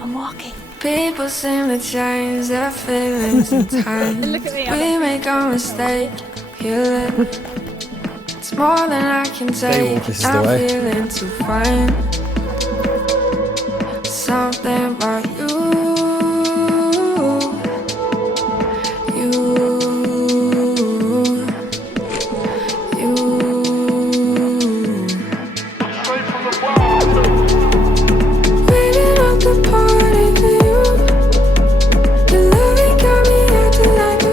I'm walking. People seem to change their feelings in time. Look at me, We make a mistake, heal it. It's more than I can take. This is I'm the way. feeling too fine. Something about you. Waiting at the party for you. Your loving got me acting like a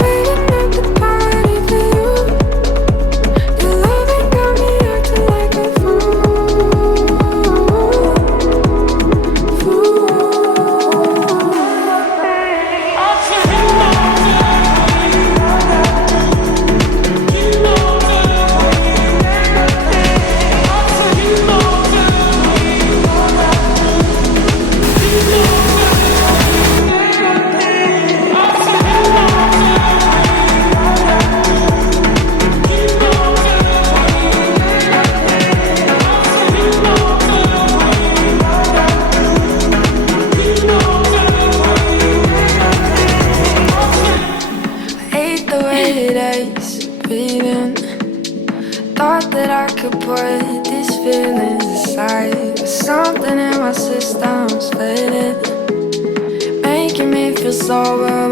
Waiting at the party for you. Your loving got me acting like a Hate the way it aches, beating. Thought that I could put these feelings aside, but something in my system's faded, making me feel sober